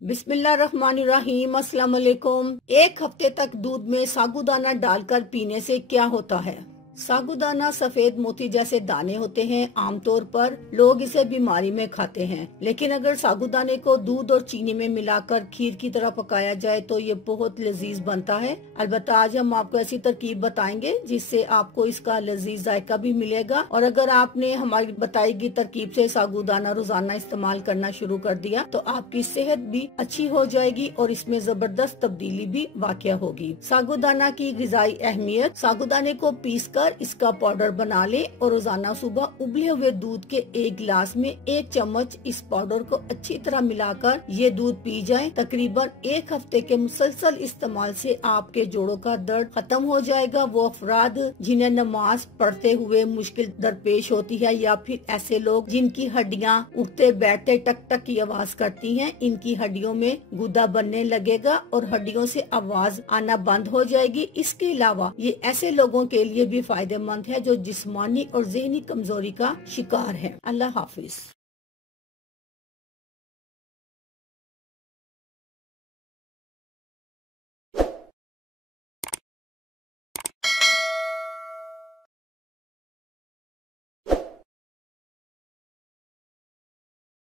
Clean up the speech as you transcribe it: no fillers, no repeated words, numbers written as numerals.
बिस्मिल्लाहिर्रहमानिर्रहीम। अस्सलाम वालेकुम। एक हफ्ते तक दूध में साबूदाना डालकर पीने से क्या होता है? साबूदाना सफेद मोती जैसे दाने होते हैं। आमतौर पर लोग इसे बीमारी में खाते हैं, लेकिन अगर साबूदाने को दूध और चीनी में मिलाकर खीर की तरह पकाया जाए तो ये बहुत लजीज बनता है। अलबत्ता आज हम आपको ऐसी तरकीब बताएंगे जिससे आपको इसका लजीज जायका भी मिलेगा। और अगर आपने हमारी बताई गई तरकीब से साबूदाना रोजाना इस्तेमाल करना शुरू कर दिया तो आपकी सेहत भी अच्छी हो जाएगी और इसमें जबरदस्त तब्दीली भी वाक़या होगी। साबूदाना की गिजाई अहमियत। साबूदाने को पीसकर इसका पाउडर बना ले और रोजाना सुबह उबले हुए दूध के एक गिलास में 1 चम्मच इस पाउडर को अच्छी तरह मिलाकर ये दूध पी जाए। तकरीबन 1 हफ्ते के मुसलसल इस्तेमाल से आपके जोड़ों का दर्द खत्म हो जाएगा। वो अफराद जिन्हें नमाज पढ़ते हुए मुश्किल दरपेश होती है, या फिर ऐसे लोग जिनकी हड्डियां उठते बैठते टक टक की आवाज करती हैं, इनकी हड्डियों में गुदा बनने लगेगा और हड्डियों से आवाज आना बंद हो जाएगी। इसके अलावा ये ऐसे लोगों के लिए भी फायदेमंद है जो जिस्मानी और ज़हनी कमजोरी का शिकार है। अल्लाह हाफिज।